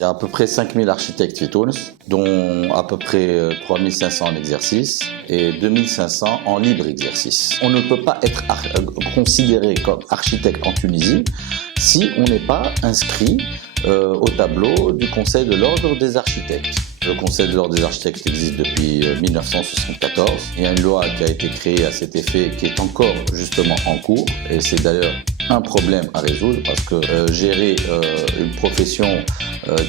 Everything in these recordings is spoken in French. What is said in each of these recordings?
Il y a à peu près 5000 architectes في تونس, dont à peu près 3500 en exercice et 2500 en libre exercice. On ne peut pas être considéré comme architecte en Tunisie si on n'est pas inscrit au tableau du Conseil de l'Ordre des architectes. Le Conseil de l'Ordre des architectes existe depuis 1974. Il y a une loi qui a été créée à cet effet qui est encore justement en cours et c'est d'ailleurs un problème à résoudre parce que gérer une profession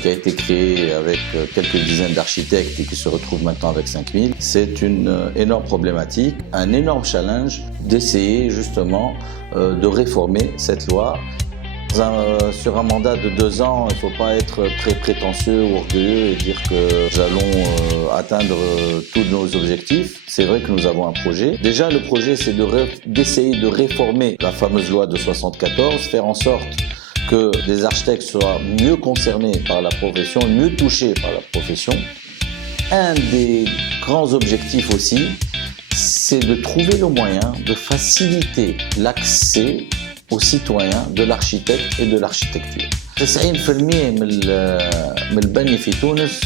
qui a été créée avec quelques dizaines d'architectes et qui se retrouve maintenant avec 5000, c'est une énorme problématique, un énorme challenge d'essayer justement de réformer cette loi. Sur un mandat de 2 ans, il ne faut pas être très prétentieux ou orgueilleux et dire que nous allons atteindre tous nos objectifs. C'est vrai que nous avons un projet. Déjà, le projet, c'est d'essayer de réformer la fameuse loi de 74, faire en sorte que les architectes soient mieux concernés par la profession, mieux touchés par la profession. Un des grands objectifs aussi, c'est de trouver le moyen de faciliter l'accès aux citoyens de l'architecte et de l'architecture. 90% من البني في تونس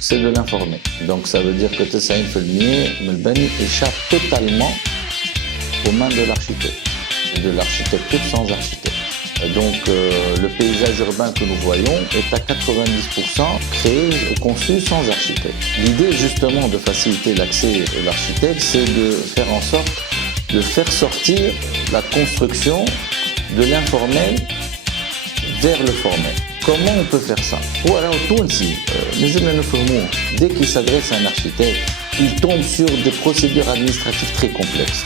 c'est de l'informer. Donc ça veut dire que 90% من البني échappe totalement aux mains de l'architecte et de l'architecture sans architecte. Donc le paysage urbain que nous voyons est à 90% créé et conçu sans architecte. L'idée justement de faciliter l'accès de l'architecte, c'est de faire en sorte de faire sortir la construction de l'informel vers le formel. Comment on peut faire ça? Dès qu'il s'adresse à un architecte, il tombe sur des procédures administratives très complexes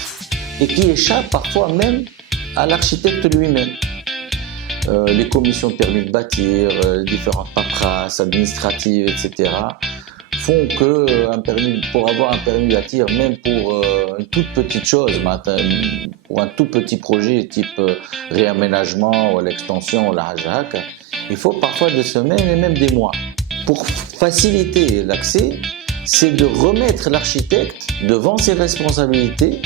et qui échappent parfois même à l'architecte lui-même. Les commissions de permis de bâtir, les différentes paperasses administratives, etc. font que pour avoir un permis de bâtir, même pour une toute petite chose, pour un tout petit projet type réaménagement ou l'extension ou la hajak, il faut parfois des semaines et même des mois. Pour faciliter l'accès, c'est de remettre l'architecte devant ses responsabilités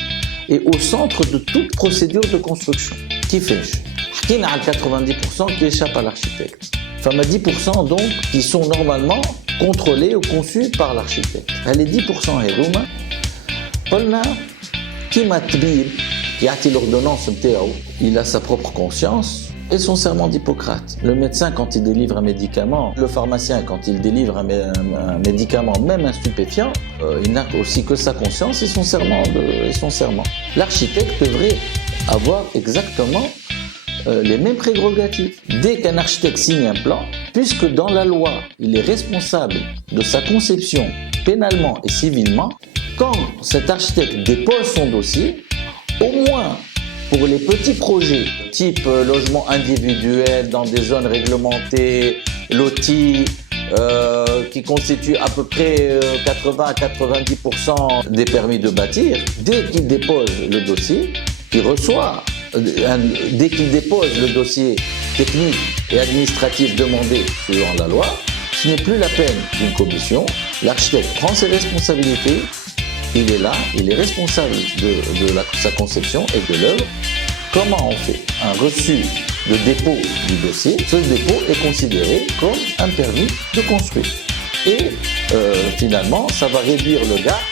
et au centre de toute procédure de construction. Qui fait? Il y a 90% qui échappent à l'architecte. Enfin, 10% donc qui sont normalement contrôlés ou conçus par l'architecte. Les 10% هذوما قلنا كيما الطبيب يعطي l'ordonnance نتاعو, il a sa propre conscience et son serment d'Hippocrate. Le médecin quand il délivre un médicament, le pharmacien quand il délivre un médicament, même un stupéfiant, il n'a aussi que sa conscience et son serment. L'architecte devrait avoir exactement les mêmes prérogatives. Dès qu'un architecte signe un plan, puisque dans la loi, il est responsable de sa conception pénalement et civilement, quand cet architecte dépose son dossier, au moins pour les petits projets, type logement individuel dans des zones réglementées, lotis, qui constituent à peu près 80 à 90% des permis de bâtir, dès qu'il dépose le dossier, il reçoit dès qu'il dépose le dossier technique et administratif demandé selon la loi, ce n'est plus la peine d'une commission. L'architecte prend ses responsabilités, il est là, il est responsable de sa conception et de l'œuvre. Comment on fait un reçu de dépôt du dossier? Ce dépôt est considéré comme un permis de construire. Et finalement, ça va réduire le gap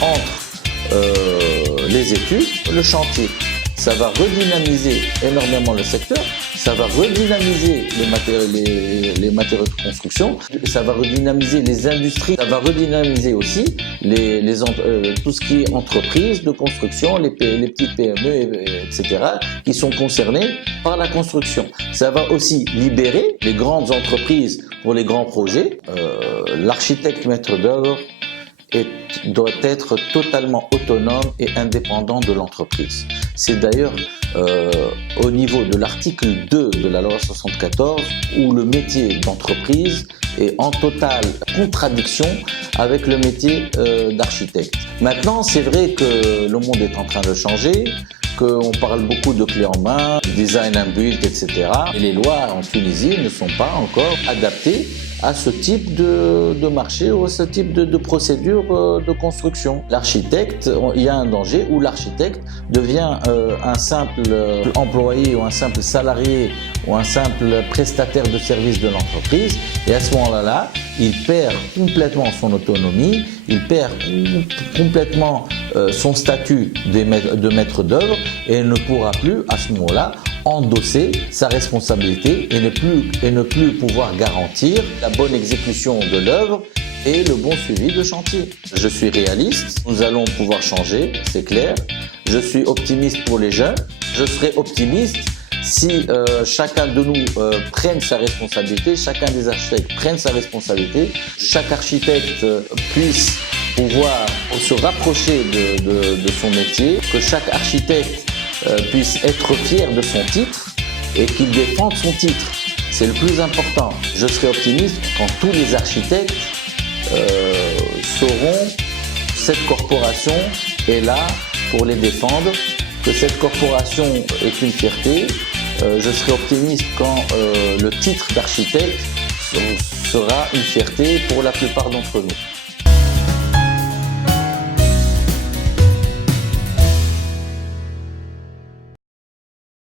entre les études et le chantier. Ça va redynamiser énormément le secteur, ça va redynamiser les matériaux de construction, ça va redynamiser les industries, ça va redynamiser aussi tout ce qui est entreprise de construction, les petites PME, etc., qui sont concernées par la construction. Ça va aussi libérer les grandes entreprises pour les grands projets. L'architecte maître d'œuvre doit être totalement autonome et indépendant de l'entreprise. C'est d'ailleurs au niveau de l'article 2 de la loi 74 où le métier d'entreprise est en totale contradiction avec le métier d'architecte. Maintenant, c'est vrai que le monde est en train de changer, qu'on parle beaucoup de clés en main, design and build, etc. Et les lois en Tunisie ne sont pas encore adaptées à ce type de marché ou à ce type de procédure de construction. L'architecte, il y a un danger où l'architecte devient un simple employé ou un simple salarié ou un simple prestataire de service de l'entreprise, et à ce moment-là, il perd complètement son autonomie, il perd complètement son statut de maître d'œuvre et il ne pourra plus à ce moment-là endosser sa responsabilité et ne plus pouvoir garantir la bonne exécution de l'œuvre et le bon suivi de chantier. Je suis réaliste, nous allons pouvoir changer, c'est clair. Je suis optimiste pour les jeunes, je serai optimiste si chacun de nous prenne sa responsabilité, chacun des architectes prenne sa responsabilité, chaque architecte puisse pouvoir se rapprocher de son métier, que chaque architecte puisse être fier de son titre et qu'il défende son titre. C'est le plus important. Je serai optimiste quand tous les architectes sauront que cette corporation est là pour les défendre, que cette corporation est une fierté. Je serai optimiste quand le titre d'architecte sera une fierté pour la plupart d'entre nous.